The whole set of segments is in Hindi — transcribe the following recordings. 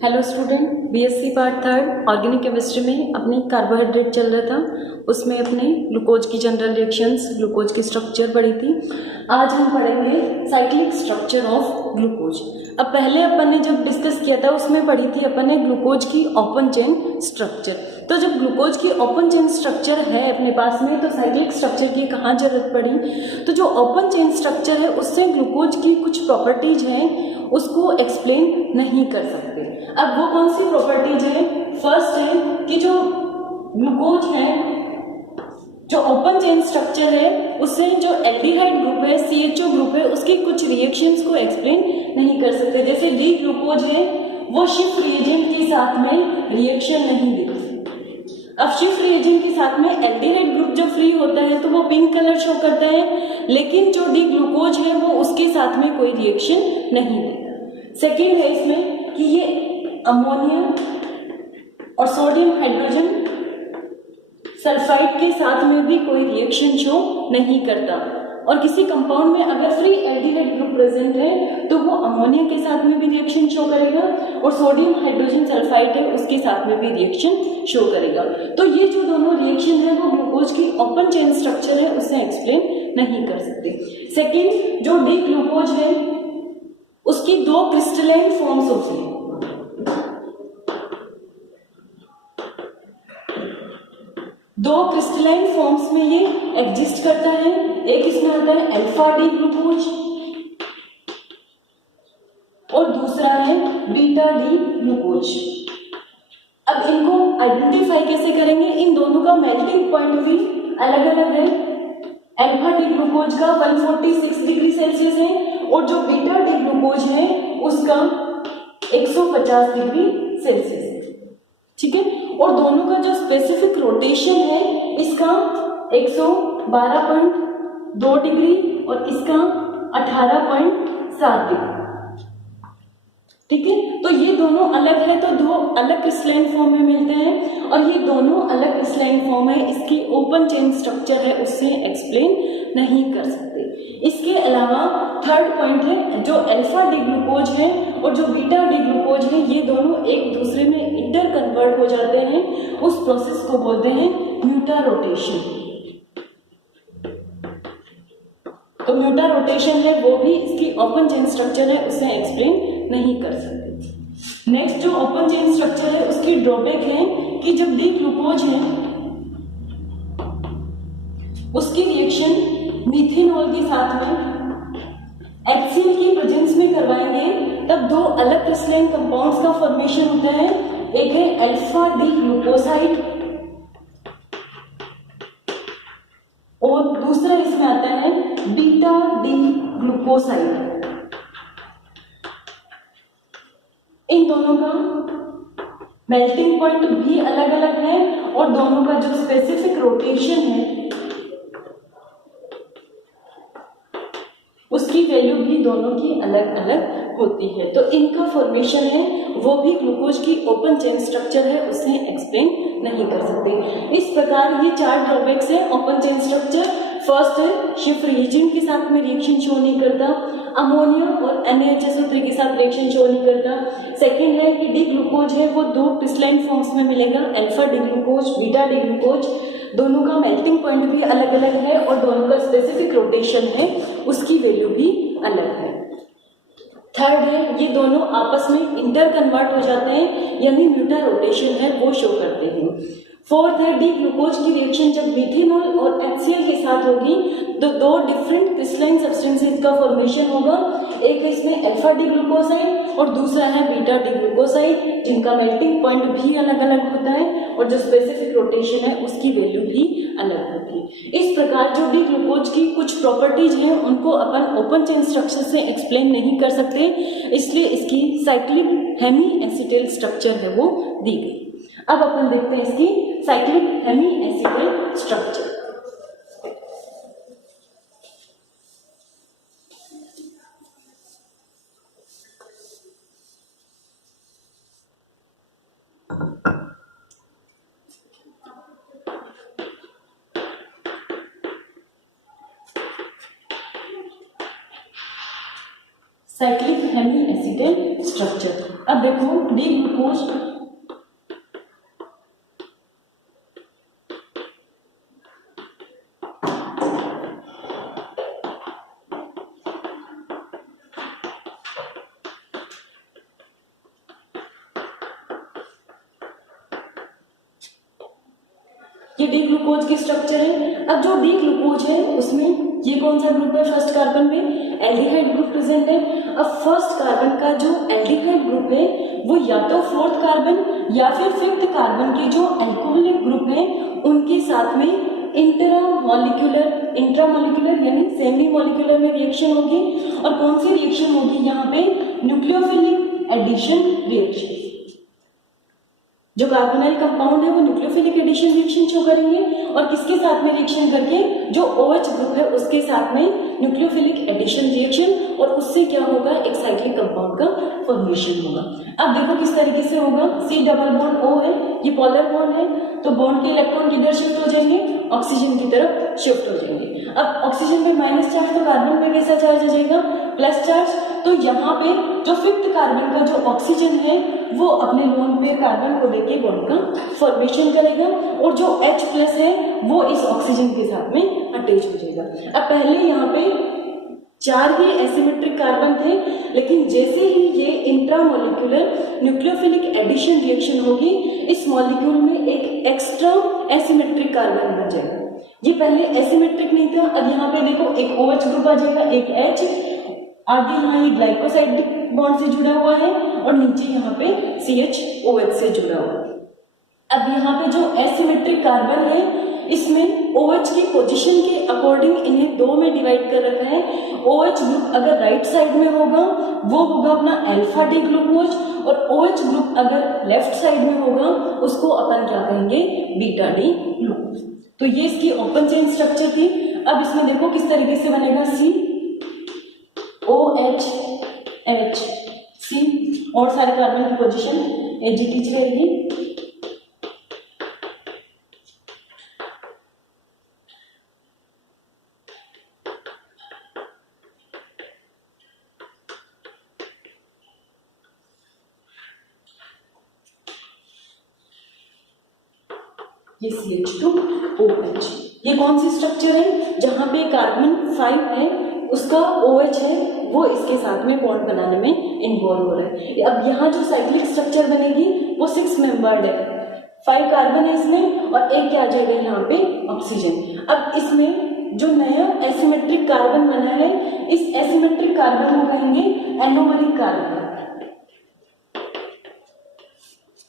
Hello student, BSc part third organic chemistry में अपनी कार्बोहाइड्रेट चल रहा था, उसमें अपने ग्लूकोज की जनरल रिएक्शंस, ग्लूकोज की स्ट्रक्चर पढ़ी थी। आज हम पढ़ेंगे साइक्लिक स्ट्रक्चर ऑफ ग्लूकोज। अब पहले अपन ने जब डिस्कस किया था उसमें पढ़ी थी अपन ने ग्लूकोज की ओपन चेन स्ट्रक्चर। तो जब ग्लूकोज की ओपन चेन स्ट्रक्चर है अपने पास में, तो साइक्लिक स्ट्रक्चर की कहाँ जरूरत पड़ी? तो जो ओपन चेन स्ट्रक्चर है उससे ग्लूकोज की कुछ प्रॉपर्टीज हैं उसको एक्सप्लेन नहीं कर सकते। अब वो कौन सी प्रॉपर्टीज है? फर्स्ट है कि जो ग्लूकोज है, जो ओपन चेन स्ट्रक्चर है, उससे जो एल्डिहाइड ग्रुप है, CHO ग्रुप है, उसकी कुछ रिएक्शंस को एक्सप्लेन नहीं कर सकते। जैसे डी ग्लूकोज है, वो शिफ्ट रिएजेंट के साथ में रिएक्शन नहीं देती। अब शिफ्ट रिएजेंट के साथ में एल्डिहाइड ग्रुप जब फ्री होता है तो वो पिंक कलर शो करता है, लेकिन जो डी ग्लूकोज है वो उसके साथ में कोई रिएक्शन नहीं देता। सेकेंड है इसमें कि ये अमोनिया और सोडियम हाइड्रोजन सल्फाइड के साथ में भी कोई रिएक्शन शो नहीं करता, और किसी कंपाउंड में अगर फ्री एल्डिहाइड ग्रुप प्रेजेंट है तो वो अमोनिया के साथ में भी रिएक्शन शो करेगा, और सोडियम हाइड्रोजन सल्फाइड है उसके साथ में भी रिएक्शन शो करेगा। तो ये जो दोनों रिएक्शन है वो ग्लूकोज की ओपन चेन स्ट्रक्चर है, उससे एक्सप्लेन नहीं कर सकते। सेकेंड, जो डी ग्लूकोज है उसकी दो क्रिस्टलाइन फॉर्म्स होती है। दो क्रिस्टलाइन फॉर्म्स में ये एग्जिस्ट करता है। एक इसमें आता है अल्फा डी ग्लूकोज और दूसरा है बीटा डी ग्लूकोज। अब इनको आइडेंटिफाई कैसे करेंगे? इन दोनों का मेल्टिंग पॉइंट भी अलग अलग है। अल्फा डी ग्लूकोज का 146 डिग्री सेल्सियस है और जो बीटा डी ग्लूकोज है उसका 150 डिग्री सेल्सियस है। ठीक है, और दोनों का जो स्पेसिफिक रोटेशन है इसका 112.2 डिग्री और इसका 18.7 डिग्री। ठीक है, तो ये दोनों अलग है, तो दो अलग क्रिस्टलाइन फॉर्म में मिलते हैं, और ये दोनों अलग क्रिस्टलाइन फॉर्म है, इसकी ओपन चेन स्ट्रक्चर है उससे एक्सप्लेन नहीं कर सकते। इसके अलावा थर्ड पॉइंट है, जो अल्फा डी ग्लूकोज है और जो बीटा डी ग्लूकोज है, ये दोनों एक दूसरे में इंटर कन्वर्ट हो जाते हैं, उस प्रोसेस को बोलते हैं म्यूटा रोटेशन। तो म्यूटा रोटेशन है वो भी इसकी ओपन चेन स्ट्रक्चर है, उससे एक्सप्लेन नहीं कर सकते। नेक्स्ट, जो ओपन चेन स्ट्रक्चर है उसकी ड्रॉबैक है कि जब डी ग्लूकोज है उसकी रिएक्शन मीथेनॉल के साथ में HCl की प्रेजेंस में करवाएंगे, तब दो अलग क्रिस्टलाइन कंपाउंड्स का फॉर्मेशन होता है। एक है अल्फा डी ग्लूकोसाइड और दूसरा इसमें आता है बीटा डी ग्लूकोसाइड। इन दोनों का मेल्टिंग पॉइंट भी अलग अलग है और दोनों का जो स्पेसिफिक रोटेशन है उसकी वैल्यू भी दोनों की अलग अलग होती है। तो इनका फॉर्मेशन है वो भी ग्लूकोज की ओपन चेन स्ट्रक्चर है, उससे एक्सप्लेन नहीं कर सकते। इस प्रकार ये चार ड्रॉबैक्स है ओपन चेन स्ट्रक्चर। फर्स्ट है शिफ्ट रिएजेंट के साथ में रिएक्शन शो नहीं करता, अमोनिया और NaHSO3 के साथ रिएक्शन शो नहीं करता। सेकंड है कि डी ग्लूकोज है वो दो क्रिस्टलाइन फॉर्म्स में मिलेगा, alpha D glucose, beta D glucose. दोनों का मेल्टिंग पॉइंट भी अलग अलग है और दोनों का स्पेसिफिक रोटेशन है, उसकी वैल्यू भी अलग है। थर्ड है ये दोनों आपस में इंटर कन्वर्ट हो जाते हैं, यानी म्यूटा रोटेशन है वो शो करते हैं। फोर्थ है डी ग्लूकोज की रिएक्शन जब मीथेनॉल और HCl के साथ होगी तो दो डिफरेंट क्रिस्टलाइन सब्सटेंसेस का फॉर्मेशन होगा। एक है इसमें अल्फा डी ग्लूकोसाइड और दूसरा है बीटा डी ग्लूकोसाइड, जिनका मेल्टिंग पॉइंट भी अलग अलग होता है और जो स्पेसिफिक रोटेशन है उसकी वैल्यू भी अलग होती है। इस प्रकार जो डी ग्लूकोज की कुछ प्रॉपर्टीज हैं उनको अपन ओपन चेन स्ट्रक्चर से एक्सप्लेन नहीं कर सकते, इसलिए इसकी साइक्लिक हेमी एसिटाइल स्ट्रक्चर है वो दी गई। अब अपन देखते हैं इसकी cyclic hemi acetyl structure. Cyclic hemi acetyl structure अब देखो डी ग्लूकोज ये डी ग्लूकोज की स्ट्रक्चर है। अब जो डी ग्लूकोज है उसमें ये कौन सा ग्रुप है, फर्स्ट कार्बन में एल्डिहाइड ग्रुप प्रेजेंट है। अब फर्स्ट कार्बन का जो एल्डिहाइड ग्रुप है वो या तो फोर्थ कार्बन या फिर फिफ्थ कार्बन के जो एल्कोहलिक ग्रुप है उनके साथ में इंट्रामोलिकुलर यानी सेमी मॉलिक्यूलर में रिएक्शन होगी। और कौन सी रिएक्शन होगी यहाँ पे, न्यूक्लियोफिलिक एडिशन रिएक्शन। जो कार्बोनाइल कंपाउंड है वो न्यूक्लियोफिलिक एडिशन रिएक्शन शो करेंगे और किसके साथ में रिएक्शन करके, जो OH ग्रुप है उसके साथ में न्यूक्लियोफिलिक एडिशन रिएक्शन, और उससे क्या होगा, एक साइक्लिक कंपाउंड का फॉर्मेशन होगा। अब देखो किस तरीके से होगा, C डबल बॉन्ड O है, ये पोलर बॉन्ड है, तो बॉन्ड के इलेक्ट्रॉन किधर शिफ्ट हो जाएंगे, ऑक्सीजन की तरफ शिफ्ट हो जाएंगे। अब ऑक्सीजन पे माइनस चार्ज तो कार्बन पे कैसा चार्ज आ जाएगा, प्लस चार्ज। तो यहाँ पे जो फिफ्थ कार्बन का जो ऑक्सीजन है वो अपने लोन पेयर कार्बन को देके बॉन्ड का फॉर्मेशन करेगा और जो H प्लस है वो इस ऑक्सीजन के साथ में अटैच हो जाएगा। अब पहले यहाँ पे 4 ही एसिमेट्रिक कार्बन थे, लेकिन जैसे ही ये इंट्रामोलिक्यूलर न्यूक्लियोफिलिक एडिशन रिएक्शन होगी इस मॉलिक्यूल में एक एक्स्ट्रा एसिमेट्रिक कार्बन बन जाएगा। ये पहले एसिमेट्रिक नहीं था, अब यहाँ पे देखो एक OH ग्रुप आ जाएगा, एक H, आगे यहाँ ये ग्लाइकोसाइडिक बॉन्ड से जुड़ा हुआ है और नीचे यहाँ पे CHOH से जुड़ा हुआ है। अब यहाँ पे जो एसिमेट्रिक कार्बन है इसमें OH की पोजीशन के अकॉर्डिंग इन्हें 2 में डिवाइड कर रखा है। OH ग्रुप अगर राइट साइड में होगा वो होगा अपना अल्फा डी ग्लूकोज, और OH ग्रुप अगर लेफ्ट साइड में होगा उसको अपन क्या कहेंगे, बीटा डी ग्लूकोज। तो ये इसकी ओपन चेन स्ट्रक्चर थी। अब इसमें देखो किस तरीके से बनेगा, COH HC और सारे कार्बन की पोजीशन एजीटी रहेगी। ये CH2OH, ये कौन सी स्ट्रक्चर है, जहां पे कार्बन 5 है उसका OH है वो इसके साथ में बॉन्ड बनाने में इन्वॉल्व हो रहा है। अब यहाँ जो साइक्लिक स्ट्रक्चर बनेगी वो 6 मेंबर्ड है, 5 कार्बन है इसमें और एक क्या आ जाएगा यहाँ पे ऑक्सीजन। अब इसमें जो नया एसिमेट्रिक कार्बन बना है इस एसिमेट्रिक कार्बन को कहेंगे एनोमरिक कार्बन।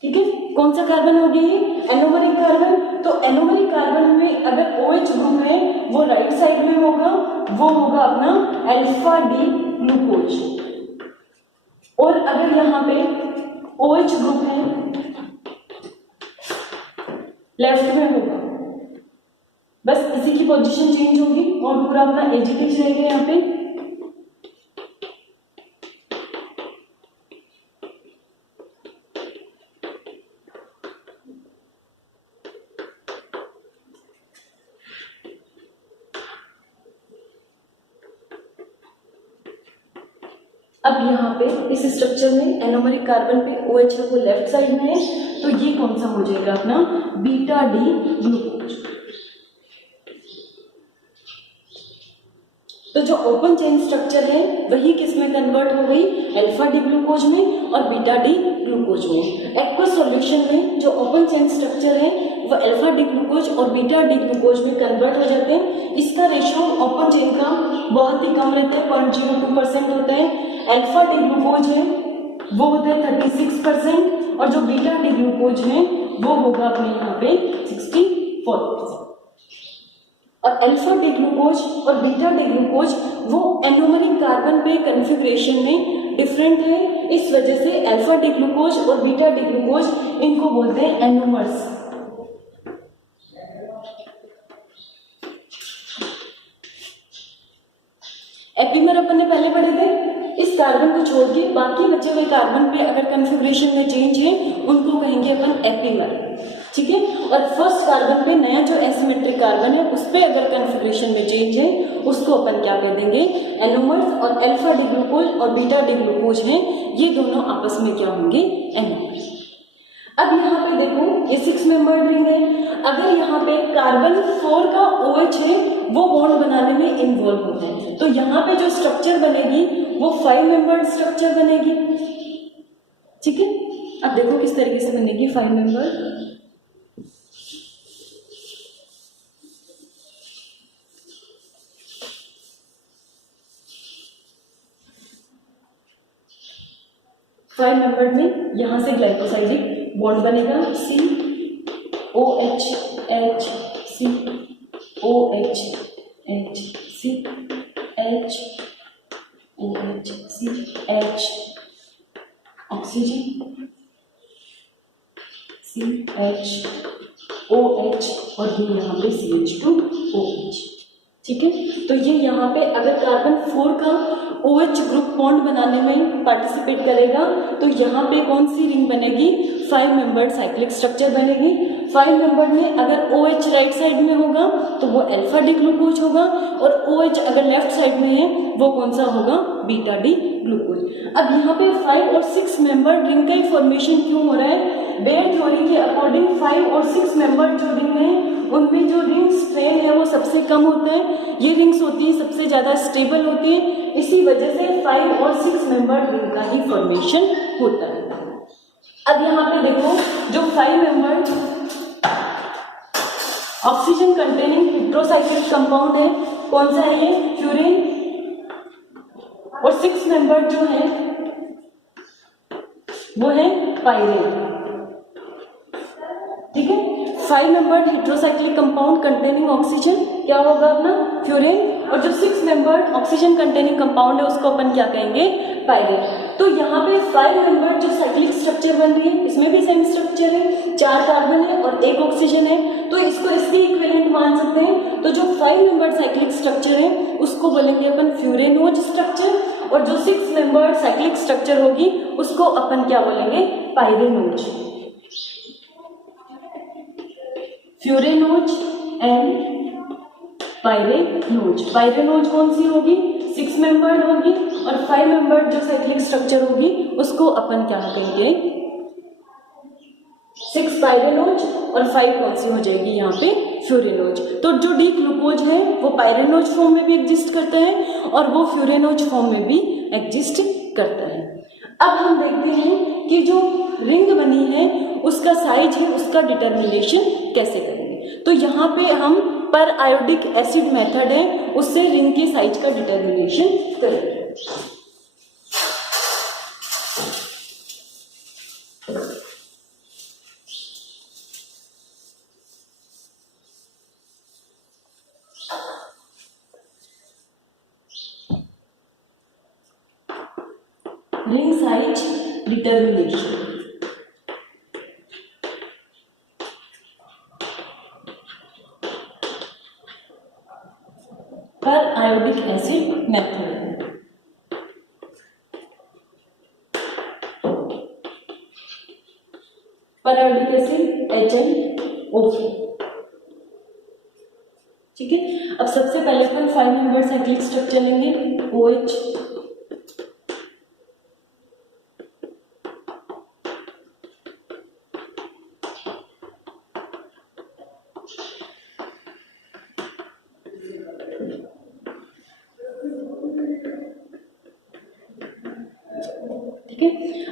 ठीक है, कौन सा कार्बन हो गया ये, एनोमरिक कार्बन। तो एनोमरिक कार्बन में अगर OH ग्रुप है वो राइट साइड में होगा, वो होगा अपना अल्फा डी ग्लूकोज, और अगर यहाँ पे OH ग्रुप है लेफ्ट में होगा, बस इसी की पोजीशन चेंज होगी और पूरा अपना एजीटी रहेगा यहाँ पे। अब यहाँ पे इस स्ट्रक्चर में एनोमरिक कार्बन पे OH है वो लेफ्ट साइड में है, तो ये कौन सा हो जाएगा अपना बीटा डी ग्लूकोज। तो जो ओपन चेन स्ट्रक्चर है वही किस में कन्वर्ट हो गई, अल्फा डी ग्लूकोज में और बीटा डी ग्लूकोज में। एक्वस सॉल्यूशन में जो ओपन चेन स्ट्रक्चर है वो अल्फा डी ग्लूकोज और बीटा डी ग्लूकोज में कन्वर्ट हो जाते हैं। इसका रेशियो ओपन चेन का बहुत ही कम रहता है, 0.02% होता है। अल्फा डी ग्लूकोज है वो होता है 36% और जो बीटा डी ग्लूकोज है वो होगा अपने यहाँ पे 64%। और अल्फा डी ग्लूकोज और बीटा डी ग्लूकोज वो एनोमरिक कार्बन पे कॉन्फ़िगरेशन में डिफरेंट है, इस वजह से अल्फा डी ग्लूकोज और बीटा डी ग्लूकोज इनको बोलते हैं एनोमर्स। एपीमर अपन ने पहले पढ़े थे, इस कार्बन को छोड़ के बाकी बचे हुए कार्बन पे अगर कॉन्फ़िगरेशन में चेंज है उनको कहेंगे अपन एपीमर। ठीक है। और फर्स्ट कार्बन पे नया जो एसिमेट्रिक कार्बन है उस पे अगर कन्फिग्रेशन में चेंज है उसको अपन क्या कह देंगे, एनोमर्स। और अल्फा डी ग्लूकोज और बीटा डी ग्लूकोज हैं, ये दोनों आपस में क्या होंगे, एनोमर्स। अब यहाँ पे देखो ये 6 मेंबर्ड रिंग है। अगर यहाँ पे कार्बन 4 का OH है वो बॉन्ड बनाने में इन्वॉल्व होते हैं, तो यहाँ पे जो स्ट्रक्चर बनेगी वो 5 मेंबर्ड स्ट्रक्चर बनेगी। ठीक है, अब देखो किस तरीके से बनेगी 5 मेंबर। फाइव मेंबर्ड में यहाँ से ग्लाइकोसाइडिक बॉन्ड बनेगा, COH H C OH H C H OH C H oxygen CH OH और ये यहाँ पे CH2OH। ठीक है, तो ये यहाँ पे अगर कार्बन 4 का OH ग्रुप बॉन्ड बनाने में पार्टिसिपेट करेगा तो यहाँ पे कौन सी रिंग बनेगी, 5 मेंबर्ड साइक्लिक स्ट्रक्चर बनेगी। 5 मेंबर्ड में अगर OH राइट साइड में होगा तो वो अल्फा डी ग्लूकोज होगा, और OH अगर लेफ्ट साइड में है वो कौन सा होगा, बीटा डी ग्लूकोज। अब यहाँ पे 5 और 6 मेंबर्ड रिंग का ही फॉर्मेशन क्यों हो रहा है, बेयर थ्योरी के अकॉर्डिंग 5 और 6 मेंबर्ड जो रिंग है उनमें जो रिंग स्ट्रेन है वो सबसे कम होता है, ये रिंग्स होती है सबसे ज्यादा स्टेबल होती है, इसी वजह से 5 और 6 मेंबर्ड रिंग का ही फॉर्मेशन होता है। अब यहाँ पे देखो जो 5 membered oxygen containing heterocyclic compound है कौन सा है ये, फ्यूरिन। और 6 मेंबर्ड जो है वो है पायरिन। ठीक है, 5 membered heterocyclic compound containing oxygen क्या होगा अपना, फ्यूरिन। और जो 6 मेंबर्ड ऑक्सीजन कंटेनिंग कंपाउंड है उसको अपन क्या कहेंगे, पायरिन। तो यहाँ पे 5 मेंबर्ड जो साइक्लिक स्ट्रक्चर बन रही है इसमें भी सेम स्ट्रक्चर है, 4 कार्बन है और 1 ऑक्सीजन है, तो इसको इसके इक्विवेलेंट मान सकते हैं। तो जो 5 मेंबर्ड साइक्लिक स्ट्रक्चर है उसको बोलेंगे अपन फ्यूरेनोज स्ट्रक्चर, और जो 6 मेंबर्ड साइक्लिक स्ट्रक्चर होगी उसको अपन क्या बोलेंगे, पायरिनोज। फ्यूरेनोज एंड पायरेनोज। पायरेनोज कौन सी होगी, 6 मेंबर्ड होगी, और 5 मेंबर्ड जो साइक्लिक स्ट्रक्चर होगी उसको अपन क्या कहेंगे, 6 पायरेनोज, और 5 कौन सी हो जाएगी यहाँ पे, फ्यूरेनोज। तो जो डी ग्लूकोज है वो पायरेनोज फॉर्म में भी एग्जिस्ट करता है और वो फ्यूरेनोज फॉर्म में भी एग्जिस्ट करता है। अब हम देखते हैं कि जो रिंग बनी है उसका साइज है उसका डिटर्मिनेशन कैसे करेंगे। तो यहाँ पे हम पर आयोडिक एसिड मेथड है उससे रिंग के साइज का डिटर्मिनेशन करेंगे। Ring size determination. पर आयोडिक एसिड मेथड। पर आयोडिक एसिड HNO4। ठीक है, अब सबसे पहले अपन 5 मेंबर्ड साइक्लिक स्ट्रक्चर लेंगे, OH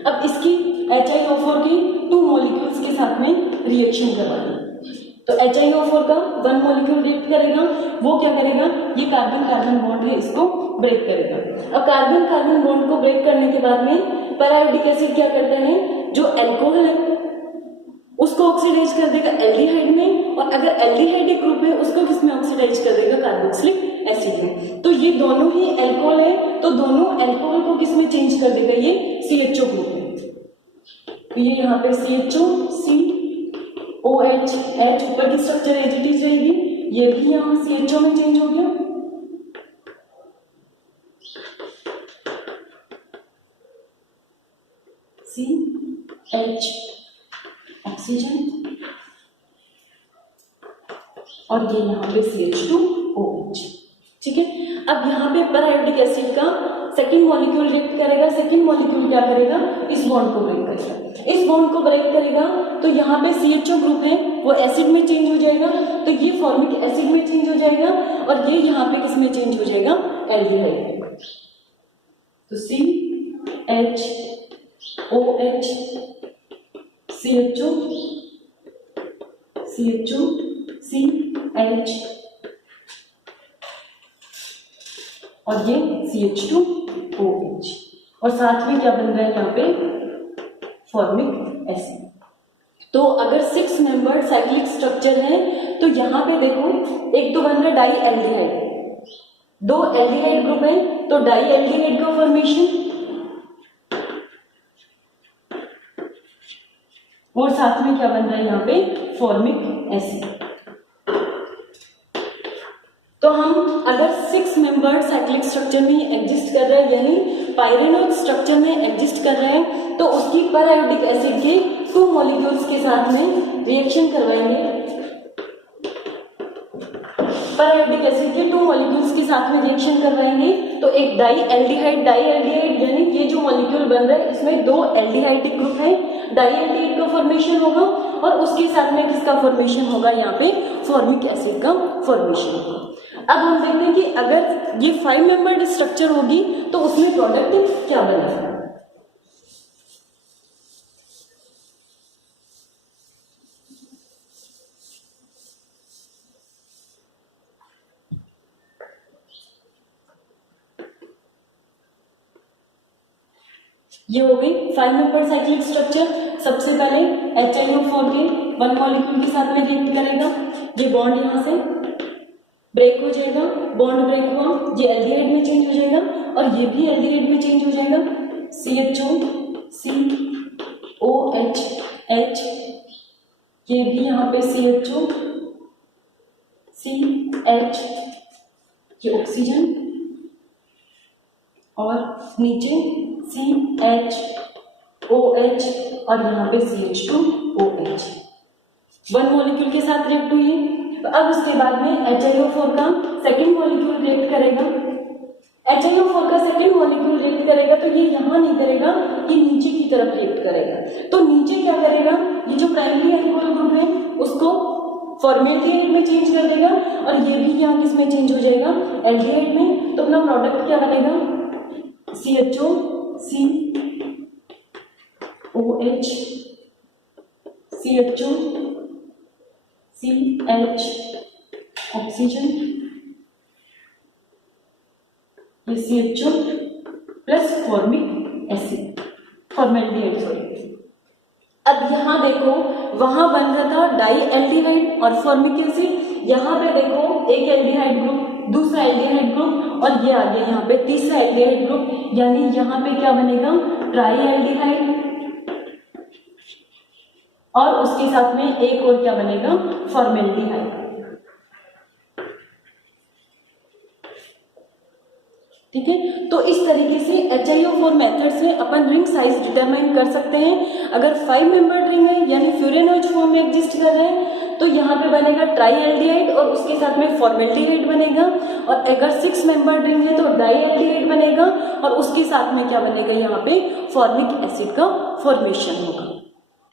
अब इसकी HiO4 की 2 मॉलिक्यूल्स के साथ में रिएक्शन करवाएंगे। तो HiO4 का 1 मॉलिक्यूल रिएक्ट करेगा, वो क्या करेगा, ये कार्बन कार्बन बॉन्ड है इसको ब्रेक करेगा। अब कार्बन कार्बन बॉन्ड को ब्रेक करने के बाद में पर आयोडिक एसिड क्या करता है, जो अल्कोहल है उसको ऑक्सीडाइज कर देगा एल्डिहाइड में, और अगर एल्डिहाइड एक ग्रुप है उसको किसमें ऑक्सीडाइज कर देगा, कार्बोक्सिलिक एसिड में। तो ये दोनों ही अल्कोहल है तो दोनों अल्कोहल को किसमें चेंज कर देगा, ये CHO ग्रुप है। तो ये यहाँ पे CHO COH H ऊपर की स्ट्रक्चर एज इट इज रहेगी, ये भी यहाँ CHO में चेंज हो गया। CH ऑक्सीजन और ये यहाँ पे CH2OH। ठीक है, अब यहाँ पे पर आयोडिक एसिड का सेकेंड मॉलिक्यूल रिएक्ट करेगा। सेकेंड मॉलिक्यूल क्या करेगा, इस बॉन्ड को ब्रेक करेगा। इस बॉन्ड को ब्रेक करेगा तो यहाँ पे CHO ग्रुप है वो एसिड में चेंज हो जाएगा, तो ये फॉर्मिक एसिड में चेंज हो जाएगा, और ये यहाँ पे किस में चेंज हो जाएगा, एल्डिहाइड में। तो CHOH CHO CHO CH और ये CH2OH, और साथ में क्या बन रहा है यहाँ पे, फॉर्मिक एसिड। तो अगर 6 मेंबर्ड साइक्लिक स्ट्रक्चर है तो यहाँ पे देखो एक तो बन रहा है डाई एल्डिहाइड, 2 एल्डिहाइड ग्रुप है तो डाई एल्डिहाइड का फॉर्मेशन, और साथ में क्या बन रहा है यहाँ पे, फॉर्मिक एसिड। तो हम अगर 6 मेंबर्ड साइक्लिक स्ट्रक्चर में एग्जिस्ट कर रहे हैं, यानी पायरेनोइक स्ट्रक्चर में एग्जिस्ट कर रहे हैं, तो उसकी पर आयोडिक एसिड के 2 मॉलिक्यूल्स के साथ में रिएक्शन करवाएंगे। पर आयोडिक एसिड के 2 मॉलिक्यूल्स के साथ में रिएक्शन करवाएंगे तो एक डाई एल्डिहाइड यानी ये जो मॉलिक्यूल बन रहा है इसमें 2 एल्डिहाइडिक ग्रुप है, डाई एल्डिहाइड का फॉर्मेशन होगा, और उसके साथ में किसका फॉर्मेशन होगा, यहाँ पे फॉर्मिक एसिड का फॉर्मेशन होगा। अब हम देखते हैं कि अगर ये 5 मेंबर्ड स्ट्रक्चर होगी तो उसमें प्रोडक्ट क्या बनेगा। ये हो गई 5 मेंबर साइक्लिक स्ट्रक्चर। सबसे पहले HNO4 के 1 मॉलिक्यूल के साथ में रिएक्ट करेगा, ये बॉन्ड यहाँ से ब्रेक हो जाएगा, बॉन्ड ब्रेक हुआ, ये एल्डिहाइड में चेंज हो जाएगा, और ये भी एल्डिहाइड में चेंज हो जाएगा, CHO COH H, ये भी यहाँ पे CHO CH, ये ऑक्सीजन, और नीचे CHOH और यहाँ पे CH2OH 1 मॉलिक्यूल के साथ रिएक्ट हुई है। तो अब उसके बाद में HNO4 का सेकेंड मॉलिक्यूल रिएक्ट करेगा। HNO4 का सेकेंड मॉलिक्यूल रिएक्ट करेगा तो ये यहाँ नहीं करेगा, ये नीचे की तरफ रिएक्ट करेगा। तो नीचे क्या करेगा, ये जो प्राइमरी अल्कोहल ग्रुप है उसको फॉर्मेल्डिहाइड में चेंज कर देगा, और ये भी यहाँ किस में चेंज हो जाएगा, एल्डिहाइड में। तो अपना प्रोडक्ट क्या बनेगा, CHO COH CHO CH oxygen, ये CHO plus formic acid, formaldehyde sorry. अब यहाँ देखो वहां बन रहा था डाई एल्डिहाइड और फॉर्मिक एसिड, यहाँ पे देखो एक एल्डिहाइड ग्रुप, दूसरा एल्डिहाइड ग्रुप, और ये आ गया यहाँ पे तीसरा एल्डिहाइड ग्रुप, यानी यहाँ पे क्या बनेगा, ट्राई एल्डिहाइड, और उसके साथ में एक और क्या बनेगा, फॉर्मेल्डिहाइड। ठीक है, तो इस तरीके से HIO4 मेथड से अपन रिंग साइज डिटरमाइन कर सकते हैं। अगर 5 मेंबर रिंग है यानी फ्यूरेनोइड फॉर्म में एग्जिस्ट कर रहे हैं तो यहाँ पे बनेगा ट्राई एल्डिहाइड और उसके साथ में फॉर्मेल्डिहाइड बनेगा, और अगर 6 मेंबर रिंग है तो डाई एल्डिहाइड बनेगा और उसके साथ में क्या बनेगा, यहाँ पे फॉर्मिक एसिड का फॉर्मेशन होगा।